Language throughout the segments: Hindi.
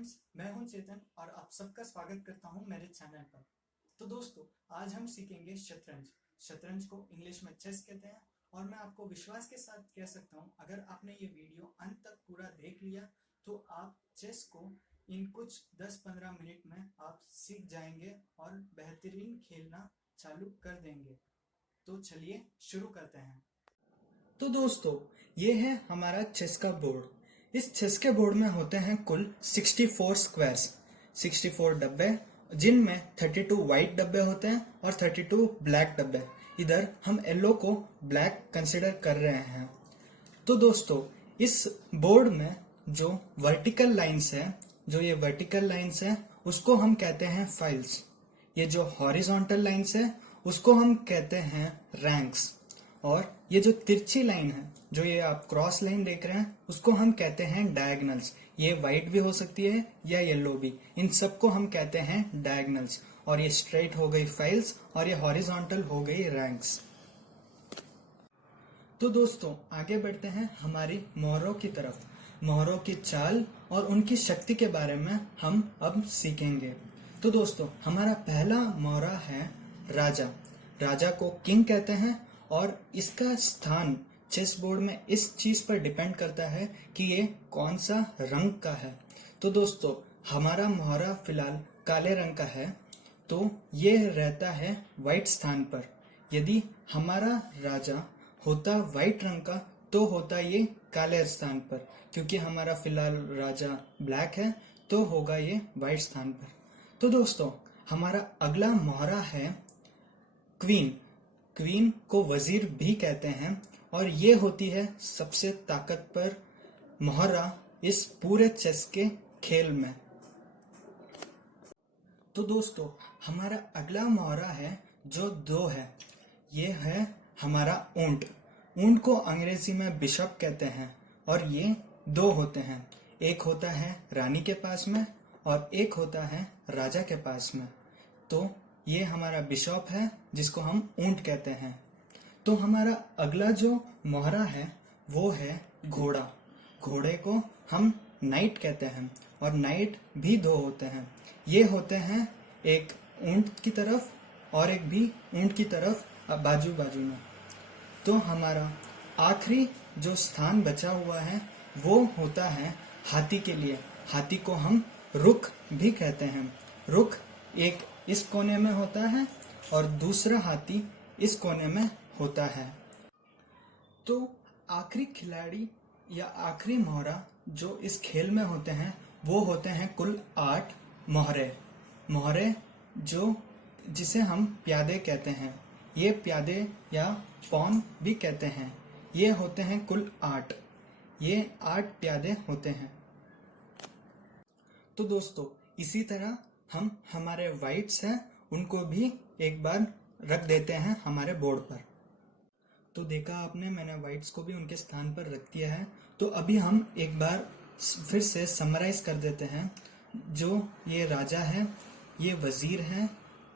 फ्रेंड्स, मैं हूं चेतन और आप सबका स्वागत करता हूं मेरे चैनल पर। तो दोस्तों, आज हम सीखेंगे शतरंज। शतरंज को इंग्लिश में चेस कहते हैं और मैं आपको विश्वास के साथ कह सकता हूं, अगर आपने ये वीडियो अंत तक पूरा देख लिया तो आप चेस को इन कुछ 10-15 मिनट में आप सीख जाएंगे और बेहतरीन खेलना चालू कर देंगे। तो चलिए शुरू करते हैं। तो दोस्तों, ये है हमारा चेस का बोर्ड। इस चेस के बोर्ड में होते हैं कुल 64 स्क्वायर्स, 64 डब्बे, जिनमें 32 व्हाइट डब्बे होते हैं और 32 ब्लैक डब्बे। इधर हम येलो को ब्लैक कंसिडर कर रहे हैं। तो दोस्तों, इस बोर्ड में जो वर्टिकल लाइंस है, उसको हम कहते हैं फाइल्स। ये जो हॉरिजॉन्टल लाइंस है, उसको हम कहते हैं रैंक्स। और ये जो तिरछी लाइन है, जो ये आप क्रॉस लाइन देख रहे हैं, उसको हम कहते हैं डायगनल्स। ये व्हाइट भी हो सकती है या येलो भी, इन सबको हम कहते हैं डायगनल्स। और ये स्ट्रेट हो गई फाइल्स और ये हॉरिजॉन्टल हो गई रैंक्स। तो दोस्तों, आगे बढ़ते हैं हमारी मोहरों की तरफ। मोहरों की चाल और उनकी शक्ति के बारे में हम अब सीखेंगे। तो दोस्तों, हमारा पहला मोहरा है राजा। राजा को किंग कहते हैं और इसका स्थान चेस बोर्ड में इस चीज पर डिपेंड करता है कि ये कौन सा रंग का है। तो दोस्तों, हमारा मोहरा फिलहाल काले रंग का है, तो ये रहता है व्हाइट स्थान पर। यदि हमारा राजा होता व्हाइट रंग का तो होता ये काले स्थान पर। क्योंकि हमारा फिलहाल राजा ब्लैक है, तो होगा ये व्हाइट स्थान पर। तो दोस्तों, हमारा अगला मोहरा है क्वीन। क्वीन को वजीर भी कहते हैं और ये होती है सबसे ताकतवर मोहरा इस पूरे चेस के खेल में। तो दोस्तों, हमारा अगला मोहरा है जो 2 है। ये है हमारा ऊंट। ऊंट को अंग्रेजी में बिशप कहते हैं और ये 2 होते हैं। एक होता है रानी के पास में और एक होता है राजा के पास में। तो ये हमारा बिशप है, जिसको हम ऊंट कहते हैं। तो हमारा अगला जो मोहरा है वो है घोड़ा। घोड़े को हम नाइट कहते हैं और नाइट भी 2 होते हैं। ये होते हैं एक ऊंट की तरफ और एक भी ऊंट की तरफ, बाजू बाजू में। तो हमारा आखिरी जो स्थान बचा हुआ है वो होता है हाथी के लिए। हाथी को हम रुख भी कहते हैं। रुख एक इस कोने में होता है और दूसरा हाथी इस कोने में होता है। तो आखिरी खिलाड़ी या आखिरी मोहरा जो इस खेल में होते हैं वो होते हैं कुल 8 मोहरे। मोहरे जो जिसे हम प्यादे कहते हैं, ये प्यादे या पॉन भी कहते हैं। ये होते हैं कुल 8। ये 8 प्यादे होते हैं। तो दोस्तों, इसी तरह हम हमारे व्हाइट्स हैं उनको भी एक बार रख देते हैं हमारे बोर्ड पर। तो देखा आपने, मैंने व्हाइट्स को भी उनके स्थान पर रख दिया है। तो अभी हम एक बार फिर से समराइज कर देते हैं। जो ये राजा है, ये वजीर है,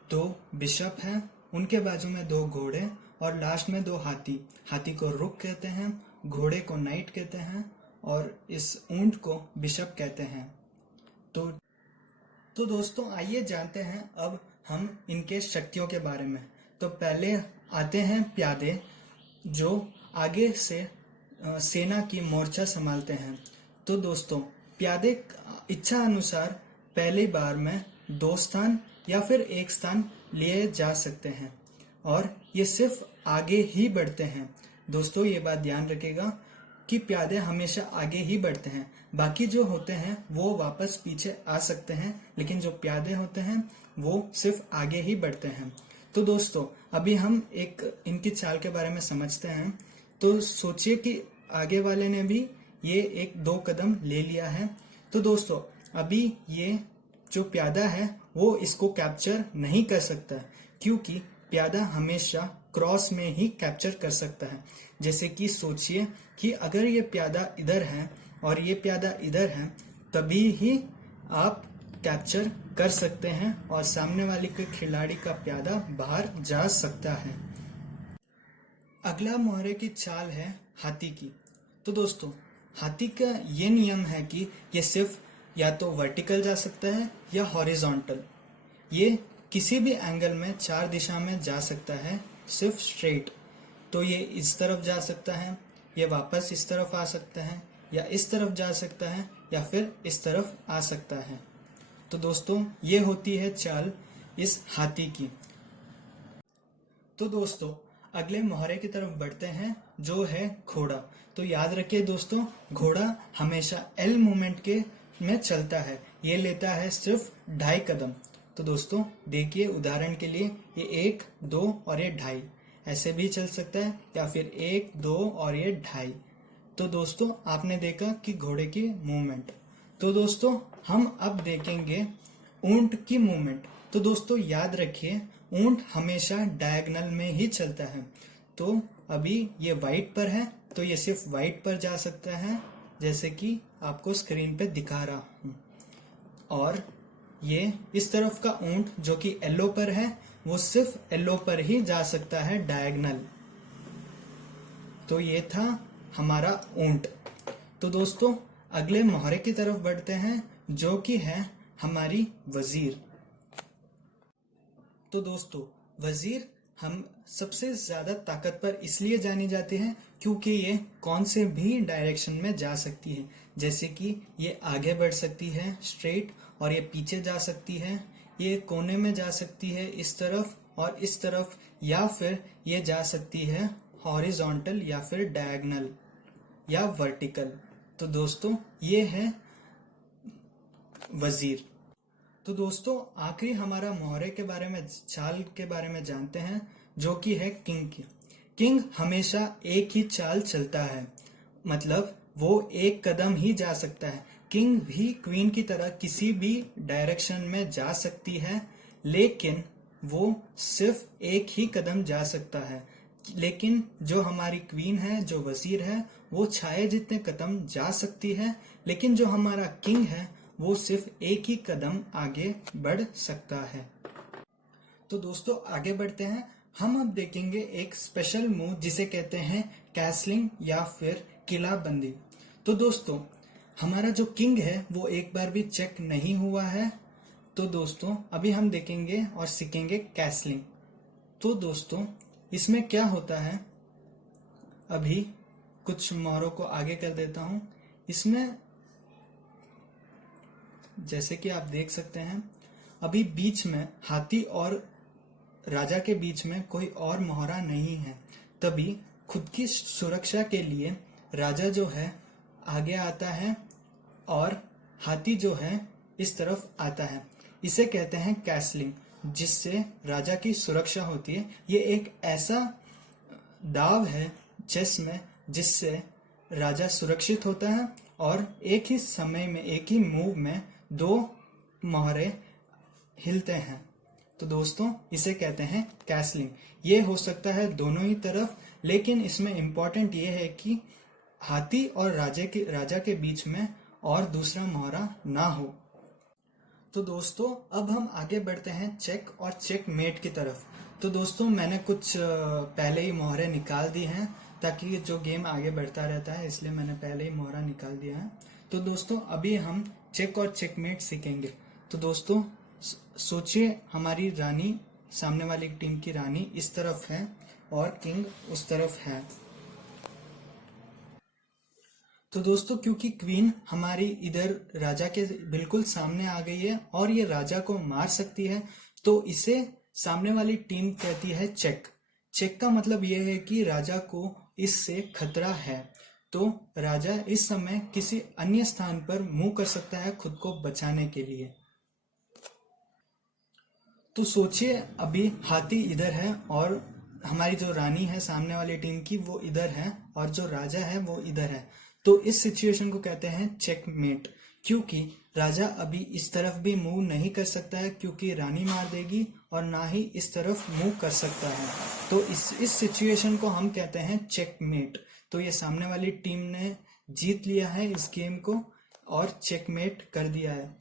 2 बिशप है, उनके बाजू में 2 घोड़े और लास्ट में 2 हाथी। हाथी को रुख कहते हैं, घोड़े को नाइट कहते हैं और इस ऊंट को बिशप कहते हैं। तो दोस्तों, आइए जानते हैं अब हम इनके शक्तियों के बारे में। तो पहले आते हैं प्यादे, जो आगे से सेना की मोर्चा संभालते हैं। तो दोस्तों, प्यादे इच्छा अनुसार पहली बार में 2 स्थान या फिर 1 स्थान लिए जा सकते हैं और ये सिर्फ आगे ही बढ़ते हैं। दोस्तों, ये बात ध्यान रखिएगा कि प्यादे हमेशा आगे ही बढ़ते हैं। बाकी जो होते हैं वो वापस पीछे आ सकते हैं, लेकिन जो प्यादे होते हैं वो सिर्फ आगे ही बढ़ते हैं। तो दोस्तों, अभी हम एक इनकी चाल के बारे में समझते हैं। तो सोचिए कि आगे वाले ने भी ये 1-2 कदम ले लिया है। तो दोस्तों, अभी ये जो प्यादा है वो इसको कैप्चर नहीं कर सकता, क्योंकि प्यादा हमेशा क्रॉस में ही कैप्चर कर सकता है। जैसे कि सोचिए कि अगर ये प्यादा इधर है और ये प्यादा इधर है, तभी ही आप कैप्चर कर सकते हैं और सामने वाले के खिलाड़ी का प्यादा बाहर जा सकता है। अगला मोहरे की चाल है हाथी की। तो दोस्तों, हाथी का ये नियम है कि ये सिर्फ या तो वर्टिकल जा सकता है या हॉरिजॉन्टल। ये किसी भी एंगल में 4 दिशा में जा सकता है, सिर्फ स्ट्रेट। तो ये इस तरफ जा सकता है, ये वापस इस तरफ आ सकता है, या इस तरफ जा सकता है, या फिर इस तरफ आ सकता है। तो दोस्तों ये होती है चाल इस हाथी की। तो दोस्तों अगले मोहरे की तरफ बढ़ते हैं, जो है घोड़ा। तो याद रखिए दोस्तों, घोड़ा हमेशा एल मूवमेंट के में चलता है। ये लेता है सिर्फ 2.5 कदम। तो दोस्तों देखिए, उदाहरण के लिए ये 1, 2 और ये 2.5 ऐसे भी चल सकता है, या फिर 1, 2 और ये 2.5। तो दोस्तों आपने देखा कि घोड़े की मूवमेंट। तो दोस्तों हम अब देखेंगे ऊंट की मूवमेंट। तो दोस्तों याद रखिए, ऊंट हमेशा डायगोनल में ही चलता है। तो अभी ये वाइट पर है, तो ये सिर्फ वाइट पर जा सकता है, जैसे कि आपको स्क्रीन पे दिखा रहा हूं। और ये इस तरफ का ऊंट जो कि येलो पर है, वो सिर्फ येलो पर ही जा सकता है, डायगोनल। तो ये था हमारा ऊंट। तो दोस्तों अगले मोहरे की तरफ बढ़ते हैं, जो कि है हमारी वजीर। तो दोस्तों वजीर हम सबसे ज्यादा ताकतवर इसलिए जानी जाती है क्योंकि ये कौन से भी डायरेक्शन में जा सकती है। जैसे कि ये आगे बढ़ सकती है स्ट्रेट, और ये पीछे जा सकती है, ये कोने में जा सकती है इस तरफ और इस तरफ, या फिर ये जा सकती है हॉरिजॉन्टल या फिर डायगोनल या वर्टिकल। तो दोस्तों ये है वजीर। तो दोस्तों आखिरी हमारा मोहरे के बारे में, चाल के बारे में जानते हैं, जो कि है किंग की। किंग हमेशा एक ही चाल चलता है, मतलब वो एक कदम ही जा सकता है। किंग भी क्वीन की तरह किसी भी डायरेक्शन में जा सकती है, लेकिन वो सिर्फ एक ही कदम जा सकता है। लेकिन जो हमारी क्वीन है, जो वजीर है, वो छाए जितने कदम जा सकती है, लेकिन जो हमारा किंग है वो सिर्फ एक ही कदम आगे बढ़ सकता है। तो दोस्तों आगे बढ़ते हैं, हम अब देखेंगे एक स्पेशल मूव जिसे कहते हैं कैसलिंग या फिर किलाबंदी। तो दोस्तों हमारा जो किंग है वो एक बार भी चेक नहीं हुआ है। तो दोस्तों अभी हम देखेंगे और सीखेंगे कैसलिंग। तो दोस्तों इसमें क्या होता है, अभी कुछ मोहरों को आगे कर देता हूं। इसमें जैसे कि आप देख सकते हैं, अभी बीच में हाथी और राजा के बीच में कोई और मोहरा नहीं है। तभी खुद की सुरक्षा के लिए राजा जो है आगे आता है और हाथी जो है इस तरफ आता है। इसे कहते हैं कैसलिंग, जिससे राजा की सुरक्षा होती है। ये एक ऐसा दाव है चेस में जिससे राजा सुरक्षित होता है और एक ही समय में, एक ही मूव में 2 मोहरे हिलते हैं। तो दोस्तों इसे कहते हैं कैसलिंग। ये हो सकता है दोनों ही तरफ, लेकिन इसमें इंपॉर्टेंट ये है कि हाथी और राजा के बीच में और दूसरा मोहरा ना हो। तो दोस्तों अब हम आगे बढ़ते हैं चेक और चेकमेट की तरफ। तो दोस्तों मैंने कुछ पहले ही मोहरे निकाल दी हैं, ताकि जो गेम आगे बढ़ता रहता है, इसलिए मैंने पहले ही मोहरा निकाल दिया है। तो दोस्तों अभी हम चेक और चेकमेट सीखेंगे। तो दोस्तों सोचिए, हमारी रानी, सामने वाली टीम की रानी इस तरफ है और किंग उस तरफ है। तो दोस्तों क्योंकि क्वीन हमारी इधर राजा के बिल्कुल सामने आ गई है और ये राजा को मार सकती है, तो इसे सामने वाली टीम कहती है चेक। चेक का मतलब यह है कि राजा को इससे खतरा है, तो राजा इस समय किसी अन्य स्थान पर मूव कर सकता है खुद को बचाने के लिए। तो सोचिए, अभी हाथी इधर है और हमारी जो रानी है सामने वाली टीम की वो इधर है और जो राजा है वो इधर है। तो इस सिचुएशन को कहते हैं चेकमेट, क्योंकि राजा अभी इस तरफ भी मूव नहीं कर सकता है क्योंकि रानी मार देगी, और ना ही इस तरफ मूव कर सकता है। तो इस सिचुएशन को हम कहते हैं चेकमेट। तो ये सामने वाली टीम ने जीत लिया है इस गेम को और चेकमेट कर दिया है।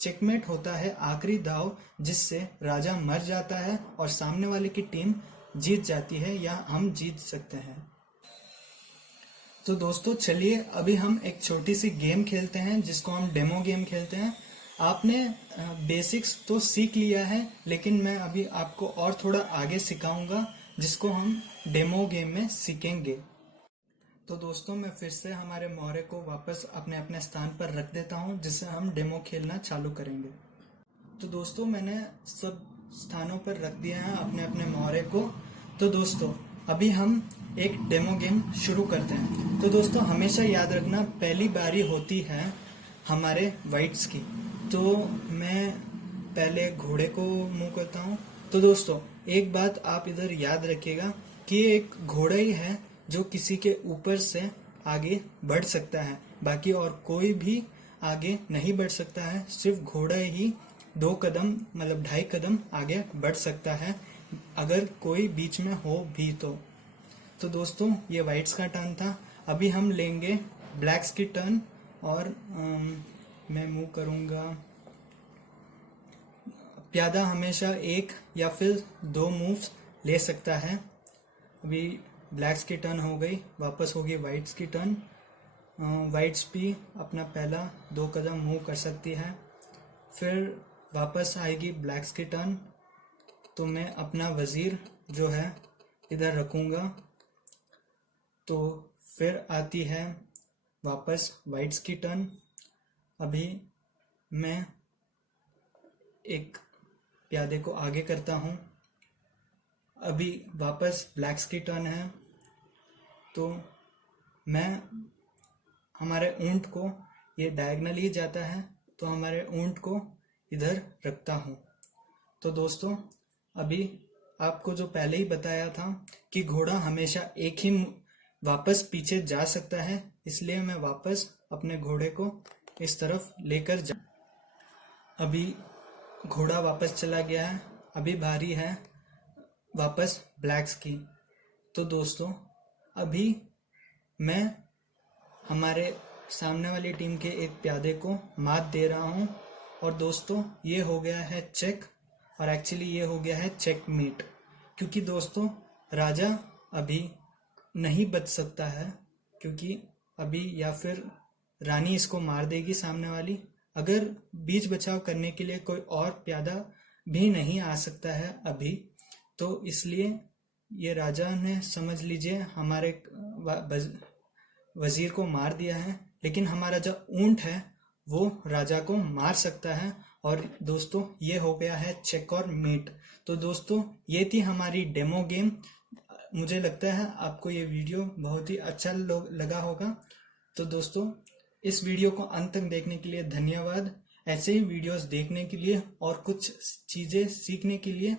चेकमेट होता है आखिरी दाव जिससे राजा मर जाता है और सामने वाले की टीम जीत जाती है या हम जीत सकते हैं। तो दोस्तों चलिए अभी हम एक छोटी सी गेम खेलते हैं जिसको हम डेमो गेम खेलते हैं। आपने बेसिक्स तो सीख लिया है, लेकिन मैं अभी आपको और थोड़ा आगे सिखाऊंगा जिसको हम डेमो गेम में सीखेंगे। तो दोस्तों मैं फिर से हमारे मोहरे को वापस अपने अपने स्थान पर रख देता हूं जिससे हम डेमो खेलना चालू करेंगे। तो दोस्तों मैंने सब स्थानों पर रख दिया है अपने अपने मोहरे को। तो दोस्तों अभी हम एक डेमो गेम शुरू करते हैं। तो दोस्तों हमेशा याद रखना पहली बारी होती है हमारे वाइट्स की। तो मैं पहले घोड़े को मूव करता हूँ। तो दोस्तों एक बात आप इधर याद रखिएगा कि ये एक घोड़ा ही है जो किसी के ऊपर से आगे बढ़ सकता है, बाकी और कोई भी आगे नहीं बढ़ सकता है। सिर्फ घोड़ा ही 2 कदम मतलब 2.5 कदम आगे बढ़ सकता है अगर कोई बीच में हो भी तो दोस्तों ये वाइट्स का टर्न था। अभी हम लेंगे ब्लैक्स की टर्न और मैं मूव करूंगा। प्यादा हमेशा 1 या फिर 2 मूव्स ले सकता है। अभी ब्लैक्स की टर्न हो गई, वापस होगी वाइट्स की टर्न। वाइट्स भी अपना पहला 2 कदम मूव कर सकती है। फिर वापस आएगी ब्लैक्स की टर्न, तो मैं अपना वजीर जो है इधर रखूंगा। तो फिर आती है वापस वाइट्स की टर्न। अभी मैं एक प्यादे को आगे करता हूं। अभी वापस ब्लैक्स की टर्न है, तो मैं हमारे ऊंट को, ये डायगनली जाता है तो हमारे ऊंट को इधर रखता हूं। तो दोस्तों अभी आपको जो पहले ही बताया था कि घोड़ा हमेशा एक ही वापस पीछे जा सकता है, इसलिए मैं वापस अपने घोड़े को इस तरफ लेकर जा। अभी घोड़ा वापस चला गया है। अभी बारी है वापस ब्लैक्स की। तो दोस्तों अभी मैं हमारे सामने वाली टीम के एक प्यादे को मात दे रहा हूं और दोस्तों ये हो गया है चेक, और एक्चुअली ये हो गया है चेकमेट, क्योंकि दोस्तों राजा अभी नहीं बच सकता है, क्योंकि अभी या फिर रानी इसको मार देगी सामने वाली। अगर बीच बचाव करने के लिए कोई और प्यादा भी नहीं आ सकता है अभी, तो इसलिए ये राजा ने समझ लीजिए हमारे वजीर को मार दिया है, लेकिन हमारा जो ऊंट है वो राजा को मार सकता है। और दोस्तों ये हो गया है चेक और मेट। तो दोस्तों ये थी हमारी डेमो गेम। मुझे लगता है आपको ये वीडियो बहुत ही अच्छा लगा होगा। तो दोस्तों इस वीडियो को अंत तक देखने के लिए धन्यवाद। ऐसे ही वीडियोस देखने के लिए और कुछ चीज़ें सीखने के लिए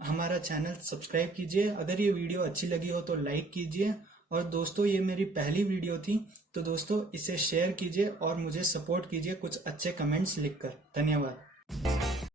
हमारा चैनल सब्सक्राइब कीजिए। अगर ये वीडियो अच्छी लगी हो तो लाइक कीजिए। और दोस्तों ये मेरी पहली वीडियो थी, तो दोस्तों इसे शेयर कीजिए और मुझे सपोर्ट कीजिए कुछ अच्छे कमेंट्स लिखकर। धन्यवाद।